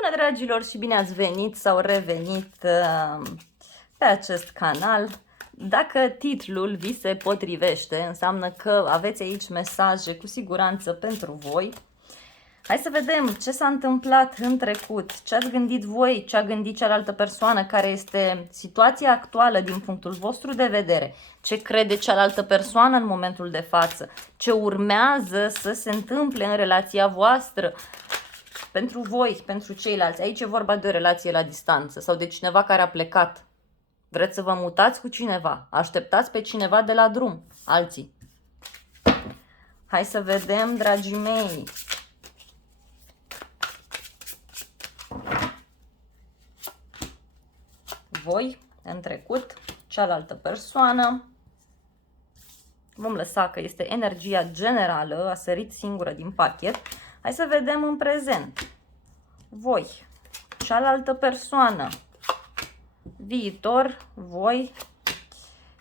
Bună, dragilor, și bine ați venit sau revenit pe acest canal. Dacă titlul vi se potrivește, înseamnă că aveți aici mesaje cu siguranță pentru voi. Hai să vedem ce s-a întâmplat în trecut, ce ați gândit voi, ce a gândit cealaltă persoană, care este situația actuală din punctul vostru de vedere, ce crede cealaltă persoană în momentul de față, ce urmează să se întâmple în relația voastră, pentru voi, pentru ceilalți. Aici e vorba de o relație la distanță sau de cineva care a plecat. Vreți să vă mutați cu cineva, așteptați pe cineva de la drum, alții. Hai să vedem, dragii mei. Voi, în trecut, cealaltă persoană. Vom lăsa că este energia generală, a sărit singură din pachet. Hai să vedem în prezent. Voi, cealaltă persoană, viitor, voi,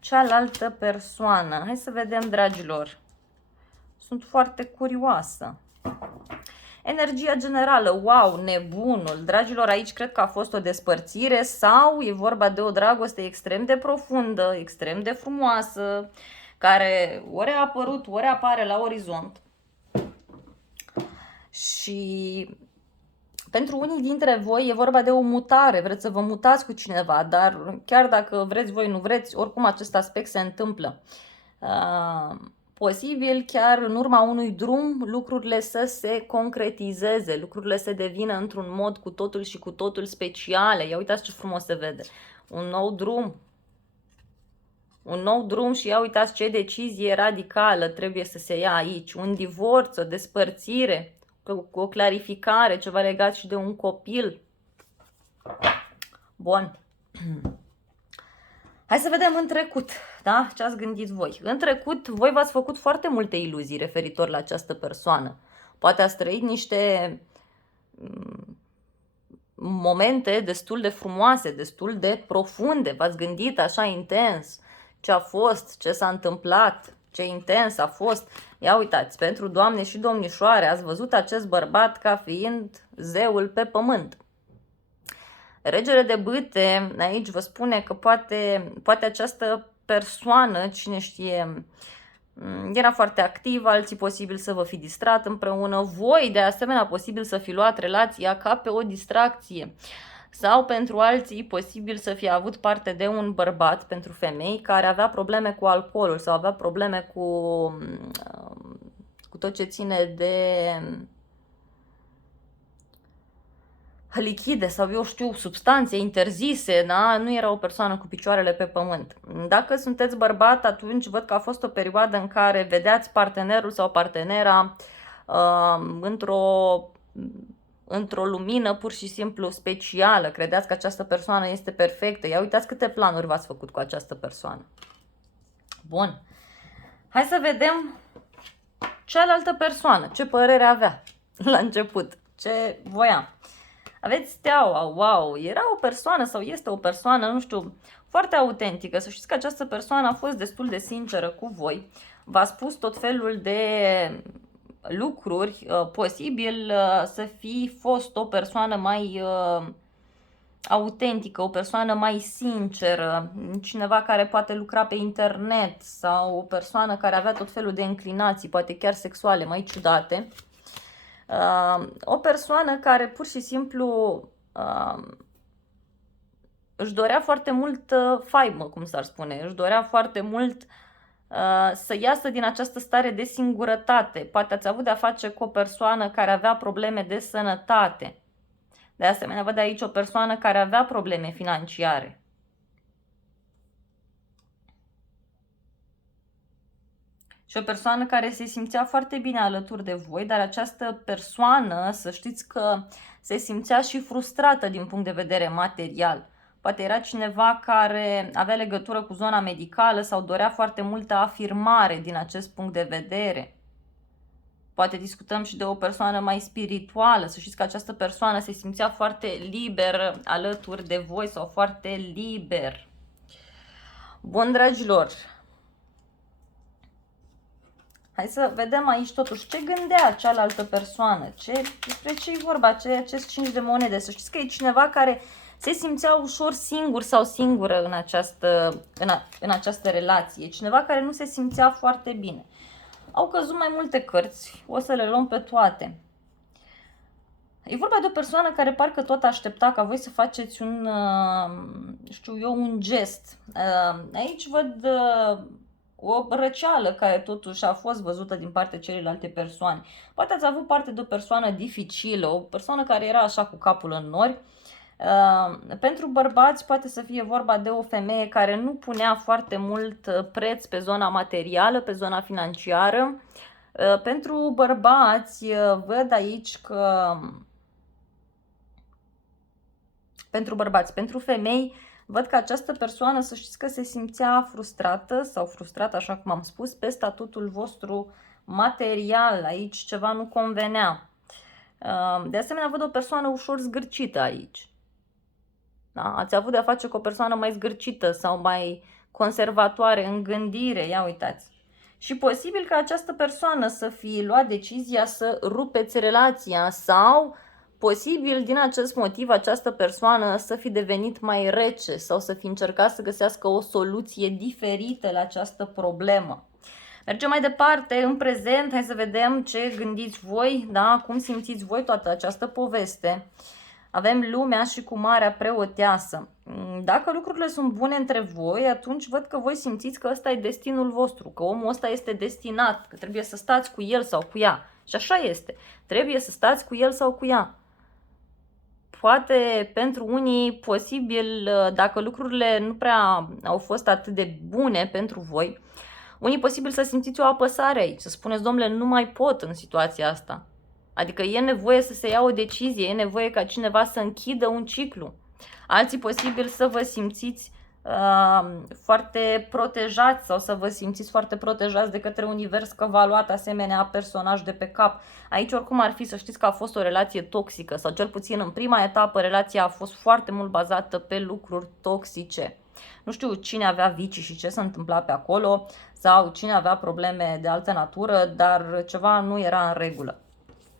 cealaltă persoană. Hai să vedem, dragilor. Sunt foarte curioasă. Energia generală, wow, nebunul. Dragilor, aici cred că a fost o despărțire sau e vorba de o dragoste extrem de profundă, extrem de frumoasă, care ori a apărut, ori apare la orizont. Și pentru unii dintre voi e vorba de o mutare, vreți să vă mutați cu cineva, dar chiar dacă vreți voi, nu vreți, oricum acest aspect se întâmplă. Posibil chiar în urma unui drum lucrurile să se concretizeze, lucrurile să devină într-un mod cu totul și cu totul speciale. Ia uitați ce frumos se vede. Un nou drum. Un nou drum și ia uitați ce decizie radicală trebuie să se ia aici. Un divorț, o despărțire, cu o clarificare, ceva legat și de un copil. Bun. Hai să vedem în trecut, da? Ce ați gândit voi? În trecut, voi v-ați făcut foarte multe iluzii referitor la această persoană. Poate ați trăit niște momente destul de frumoase, destul de profunde. V-ați gândit așa intens ce a fost, ce s-a întâmplat, ce intens a fost. Ia uitați, pentru doamne și domnișoare, ați văzut acest bărbat ca fiind zeul pe pământ. Regele de bâte, aici vă spune că poate această persoană, cine știe, era foarte activ, alții posibil să vă fi distrat împreună, voi de asemenea posibil să fi luat relația ca pe o distracție. Sau pentru alții posibil să fie avut parte de un bărbat, pentru femei, care avea probleme cu alcoolul sau avea probleme cu tot ce ține de lichide sau eu știu, substanțe interzise, da? Nu era o persoană cu picioarele pe pământ. Dacă sunteți bărbat, atunci văd că a fost o perioadă în care vedeați partenerul sau partenera într-o lumină pur și simplu specială. Credeați că această persoană este perfectă. Ia uitați câte planuri v-ați făcut cu această persoană. Bun. Hai să vedem cealaltă persoană. Ce părere avea la început. Ce voia. Aveți steaua, wow, era o persoană sau este o persoană, nu știu, foarte autentică. Să știți că această persoană a fost destul de sinceră cu voi. V-a spus tot felul de lucruri, posibil să fi fost o persoană mai autentică, o persoană mai sinceră, cineva care poate lucra pe internet sau o persoană care avea tot felul de inclinații, poate chiar sexuale, mai ciudate. O persoană care pur și simplu își dorea foarte mult faimă, cum s-ar spune, își dorea foarte mult să iasă din această stare de singurătate. Poate ați avut de-a face cu o persoană care avea probleme de sănătate. De asemenea, văd aici o persoană care avea probleme financiare. Și o persoană care se simțea foarte bine alături de voi, dar această persoană, să știți că se simțea și frustrată din punct de vedere material. Poate era cineva care avea legătură cu zona medicală sau dorea foarte multă afirmare din acest punct de vedere. Poate discutăm și de o persoană mai spirituală. Să știți că această persoană se simțea foarte liber alături de voi sau foarte liber. Bun, dragilor. Hai să vedem aici totuși ce gândea cealaltă persoană, despre ce e vorba, acest 5 de monede. Să știți că e cineva care se simțea ușor singur sau singură în această relație. E cineva care nu se simțea foarte bine. Au căzut mai multe cărți, o să le luăm pe toate. E vorba de o persoană care parcă tot aștepta ca voi să faceți un gest. Aici văd o răceală care totuși a fost văzută din partea celelalte persoane. Poate ați avut parte de o persoană dificilă, o persoană care era așa cu capul în nori. Pentru bărbați poate să fie vorba de o femeie care nu punea foarte mult preț pe zona materială, pe zona financiară. Pentru bărbați văd aici că pentru femei, văd că această persoană, să știți că se simțea frustrată sau frustrată, așa cum am spus, pe statutul vostru material. Aici ceva nu convenea. De asemenea, văd o persoană ușor zgârcită aici. Da? Ați avut de-a face cu o persoană mai zgârcită sau mai conservatoare în gândire. Ia uitați. Și posibil ca această persoană să fi luat decizia să rupeți relația sau posibil din acest motiv această persoană să fi devenit mai rece sau să fi încercat să găsească o soluție diferită la această problemă. Mergem mai departe, în prezent, hai să vedem ce gândiți voi, da? Cum simțiți voi toată această poveste. Avem lumea și cu marea preoteasă. Dacă lucrurile sunt bune între voi, atunci văd că voi simțiți că ăsta e destinul vostru, că omul ăsta este destinat, că trebuie să stați cu el sau cu ea. Și așa este. Trebuie să stați cu el sau cu ea. Poate pentru unii posibil, dacă lucrurile nu prea au fost atât de bune pentru voi, unii posibil să simțiți o apăsare aici, să spuneți, domnule, nu mai pot în situația asta. Adică e nevoie să se ia o decizie, e nevoie ca cineva să închidă un ciclu. Alții posibil să vă simțiți foarte protejați sau să vă simțiți foarte protejați de către univers că v-a luat asemenea personaj de pe cap. Aici oricum ar fi să știți că a fost o relație toxică sau cel puțin în prima etapă relația a fost foarte mult bazată pe lucruri toxice. Nu știu cine avea vicii și ce se întâmpla pe acolo sau cine avea probleme de altă natură, dar ceva nu era în regulă.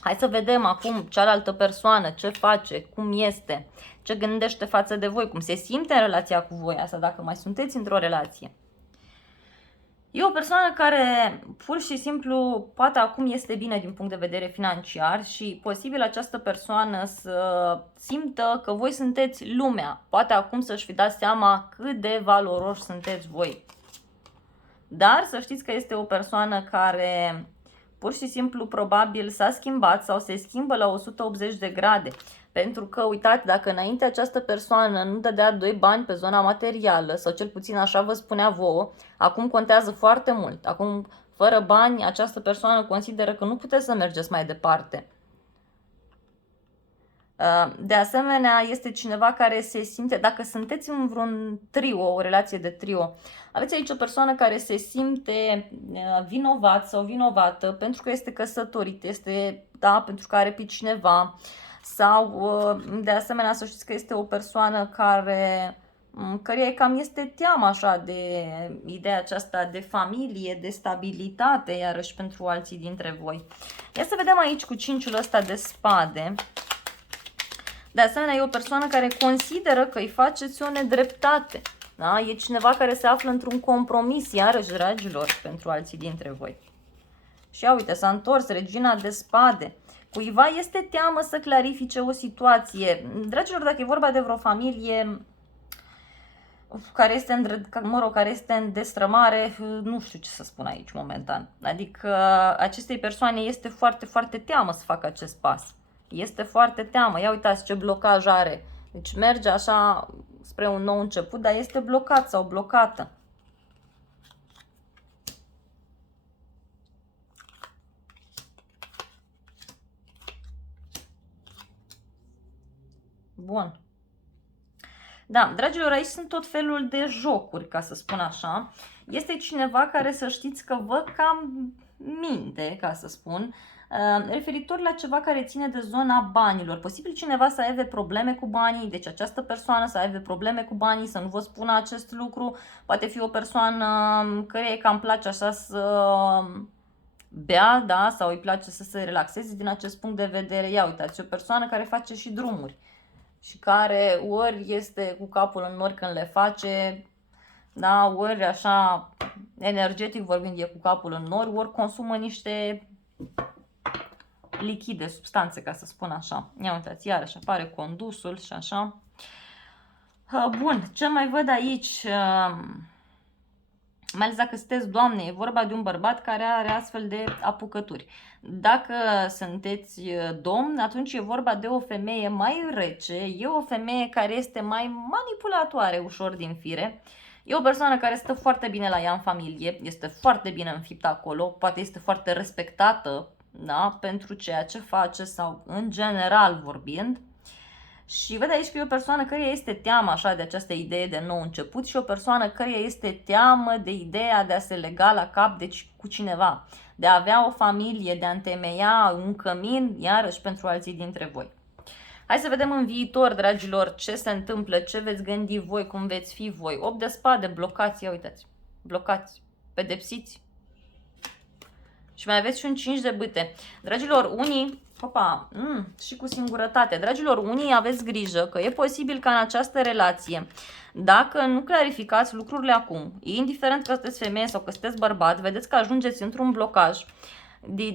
Hai să vedem acum cealaltă persoană, ce face, cum este, ce gândește față de voi, cum se simte în relația cu voi, asta dacă mai sunteți într-o relație. E o persoană care pur și simplu poate acum este bine din punct de vedere financiar și posibil această persoană să simtă că voi sunteți lumea. Poate acum să-și fi dat seama cât de valoroși sunteți voi. Dar să știți că este o persoană care pur și simplu probabil s-a schimbat sau se schimbă la 180 de grade. Pentru că, uitați, dacă înainte această persoană nu dădea 2 bani pe zona materială, sau cel puțin așa vă spunea vouă, acum contează foarte mult. Acum, fără bani, această persoană consideră că nu puteți să mergeți mai departe. De asemenea, este cineva care se simte, dacă sunteți în vreun trio, o relație de trio, aveți aici o persoană care se simte vinovat sau vinovată pentru că este căsătorit, pentru că are pe cineva, sau de asemenea să știți că este o persoană căreia cam este teamă așa de ideea aceasta de familie, de stabilitate, iarăși pentru alții dintre voi. Ia să vedem aici cu 5-ul ăsta de spade. De asemenea, e o persoană care consideră că îi faceți o nedreptate. Da? E cineva care se află într-un compromis, iarăși, dragilor, pentru alții dintre voi. Și ia uite, s-a întors Regina de Spade. Cuiva este teamă să clarifice o situație. Dragilor, dacă e vorba de vreo familie care este în destrămare, nu știu ce să spun aici momentan. Adică acestei persoane este foarte, foarte teamă să facă acest pas. Este foarte teamă. Ia uitați ce blocaj are. Deci merge așa spre un nou început, dar este blocat sau blocată. Bun. Da, dragilor, aici sunt tot felul de jocuri, ca să spun așa. Este cineva care să știți că vă cam minte, ca să spun, referitor la ceva care ține de zona banilor. Posibil cineva să aibă probleme cu banii, deci această persoană să aibă probleme cu banii, să nu vă spună acest lucru. Poate fi o persoană care cam place așa bea, da, sau îi place să se relaxeze din acest punct de vedere. Ia uitați, o persoană care face și drumuri și care ori este cu capul în nori când le face, da, ori așa energetic vorbind e cu capul în nori, ori consumă niște lichide, substanțe, ca să spun așa. Ia uitați, iarăși apare condusul și așa. Bun, ce mai văd aici? Mai ales dacă sunteți doamne, e vorba de un bărbat care are astfel de apucături. Dacă sunteți domn, atunci e vorba de o femeie mai rece, e o femeie care este mai manipulatoare ușor din fire. E o persoană care stă foarte bine la ea în familie, este foarte bine înfiptă acolo, poate este foarte respectată, da, pentru ceea ce face sau în general vorbind. Și văd aici că e o persoană care este teamă așa de această idee de nou început și o persoană care este teamă de ideea de a se lega la cap cu cineva, de a avea o familie, de a întemeia un cămin, iarăși pentru alții dintre voi. Hai să vedem în viitor, dragilor, ce se întâmplă, ce veți gândi voi, cum veți fi voi. 8 de spade, blocați, ia uitați, blocați, pedepsiți. Și mai aveți și un 5 de bâte. Dragilor, unii, și cu singurătate. Dragilor, unii aveți grijă că e posibil ca în această relație, dacă nu clarificați lucrurile acum, indiferent că sunteți femeie sau că sunteți bărbat, vedeți că ajungeți într-un blocaj.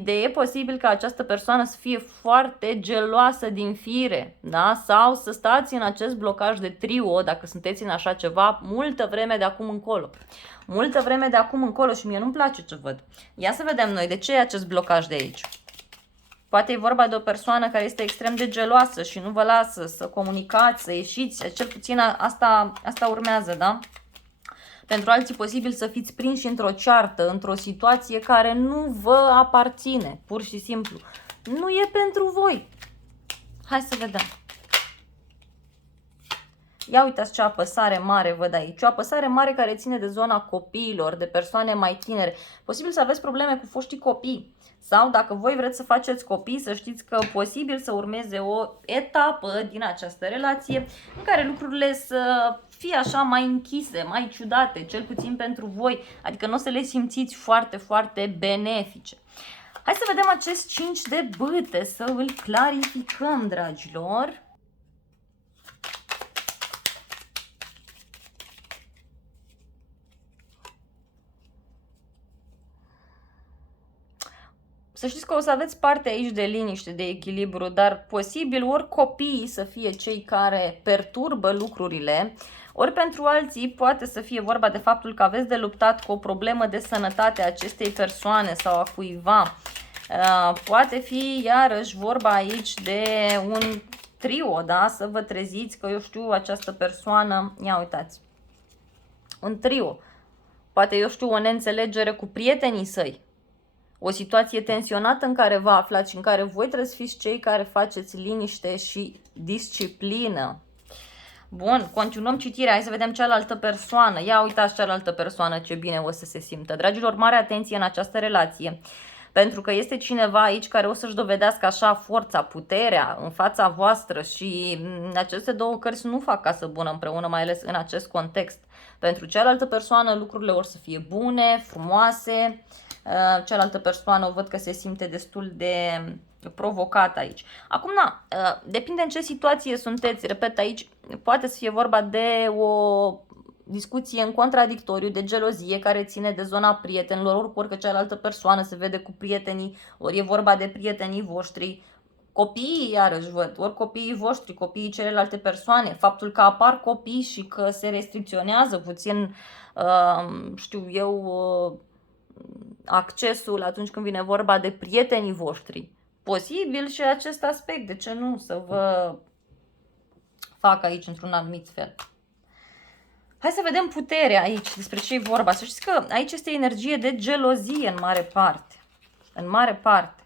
E posibil ca această persoană să fie foarte geloasă din fire, da? Sau să stați în acest blocaj de trio, dacă sunteți în așa ceva, multă vreme de acum încolo. Multă vreme de acum încolo și mie nu-mi place ce văd. Ia să vedem noi de ce e acest blocaj de aici. Poate e vorba de o persoană care este extrem de geloasă și nu vă lasă să comunicați, să ieșiți, cel puțin asta urmează, da? Pentru alții posibil să fiți prinși într-o ceartă, într-o situație care nu vă aparține, pur și simplu. Nu e pentru voi. Hai să vedem. Ia uitați ce apăsare mare văd aici. O apăsare mare care ține de zona copiilor, de persoane mai tinere. Posibil să aveți probleme cu foștii copii. Sau dacă voi vreți să faceți copii, să știți că posibil să urmeze o etapă din această relație în care lucrurile să fie așa mai închise, mai ciudate, cel puțin pentru voi. Adică nu o să le simțiți foarte, foarte benefice. Hai să vedem acest 5 de bâte, să îl clarificăm, dragilor. Să știți că o să aveți parte aici de liniște, de echilibru, dar posibil ori copiii să fie cei care perturbă lucrurile, ori pentru alții poate să fie vorba de faptul că aveți de luptat cu o problemă de sănătate a acestei persoane sau a cuiva. Poate fi iarăși vorba aici de un trio, da? Să vă treziți că eu știu această persoană, ia uitați, un trio, poate eu știu o neînțelegere cu prietenii săi. O situație tensionată în care vă aflați și în care voi trebuie să fiți cei care faceți liniște și disciplină. Bun, continuăm citirea. Hai să vedem cealaltă persoană. Ia uitați cealaltă persoană ce bine o să se simtă. Dragilor, mare atenție în această relație. Pentru că este cineva aici care o să-și dovedească așa forța, puterea în fața voastră și aceste două cărți nu fac casă bună împreună, mai ales în acest context. Pentru cealaltă persoană lucrurile or să fie bune, frumoase. Cealaltă persoană o văd că se simte destul de provocat aici. Acum, depinde în ce situație sunteți. Repet, aici poate să fie vorba de o discuție în contradictoriu, de gelozie care ține de zona prietenilor, ori că cealaltă persoană se vede cu prietenii, ori e vorba de prietenii voștri. Copiii, iarăși văd, ori copiii voștri, copiii celelalte persoane, faptul că apar copii și că se restricționează puțin, știu eu, accesul atunci când vine vorba de prietenii voștri. Posibil și acest aspect, de ce nu, să vă fac aici într-un anumit fel. Hai să vedem puterea aici, despre ce e vorba. Să știți că aici este energie de gelozie în mare parte. În mare parte.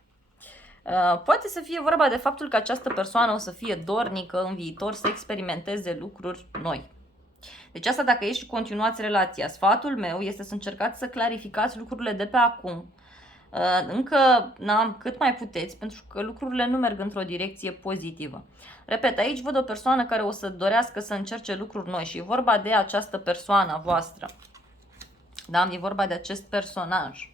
Poate să fie vorba de faptul că această persoană o să fie dornică în viitor să experimenteze lucruri noi. Deci asta dacă ești și continuați relația. Sfatul meu este să încercați să clarificați lucrurile de pe acum. Încă cât mai puteți, pentru că lucrurile nu merg într-o direcție pozitivă. Repet, aici văd o persoană care o să dorească să încerce lucruri noi și e vorba de această persoană a voastră. Da, e vorba de acest personaj.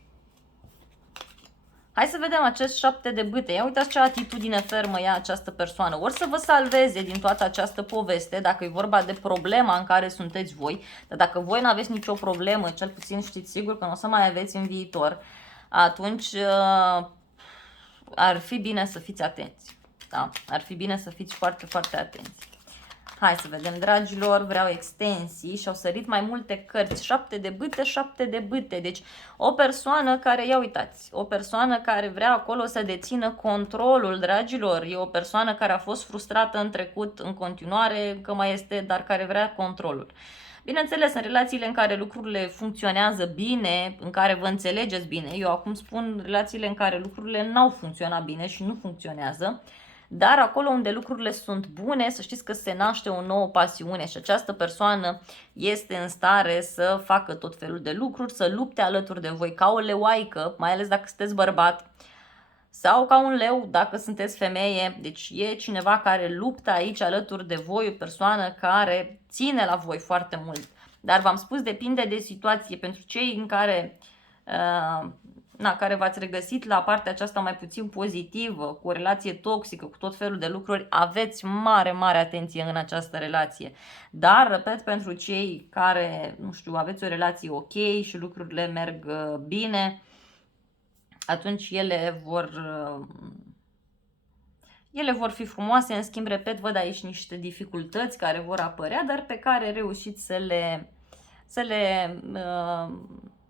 Hai să vedem acest 7 de bâte. Ia uitați ce atitudine fermă ia această persoană. Ori să vă salveze din toată această poveste, dacă e vorba de problema în care sunteți voi. Dar dacă voi nu aveți nicio problemă, cel puțin știți sigur că nu o să mai aveți în viitor, atunci ar fi bine să fiți atenți. Da? Ar fi bine să fiți foarte, foarte atenți. Hai să vedem, dragilor, vreau extensii și au sărit mai multe cărți. 7 de bâte, 7 de bâte. Deci o persoană care, ia uitați, o persoană care vrea acolo să dețină controlul, dragilor. E o persoană care a fost frustrată în trecut, în continuare, încă mai este, dar care vrea controlul. Bineînțeles, în relațiile în care lucrurile funcționează bine, în care vă înțelegeți bine, eu acum spun relațiile în care lucrurile n-au funcționat bine și nu funcționează, dar acolo unde lucrurile sunt bune, să știți că se naște o nouă pasiune și această persoană este în stare să facă tot felul de lucruri, să lupte alături de voi ca o leoaică, mai ales dacă sunteți bărbat, sau ca un leu dacă sunteți femeie. Deci e cineva care luptă aici alături de voi, o persoană care ține la voi foarte mult. Dar v-am spus, depinde de situație. Pentru cei în care care v-ați regăsit la partea aceasta mai puțin pozitivă, cu o relație toxică, cu tot felul de lucruri, aveți mare, mare atenție în această relație. Dar, repet, pentru cei care, nu știu, aveți o relație ok și lucrurile merg bine, atunci ele vor fi frumoase. În schimb, repet, văd aici niște dificultăți care vor apărea, dar pe care reușiți să le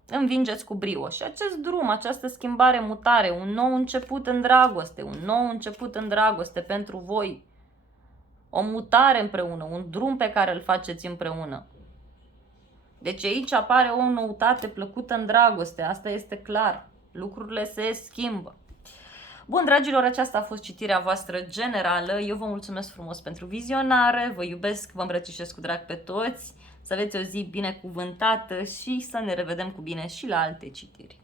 învingeți cu brio. Și acest drum, această schimbare, mutare, un nou început în dragoste, un nou început în dragoste pentru voi, o mutare împreună, un drum pe care îl faceți împreună. Deci aici apare o noutate plăcută în dragoste, asta este clar. Lucrurile se schimbă. Bun, dragilor, aceasta a fost citirea voastră generală. Eu vă mulțumesc frumos pentru vizionare, vă iubesc, vă îmbrățișez cu drag pe toți. Să aveți o zi binecuvântată și să ne revedem cu bine și la alte citiri.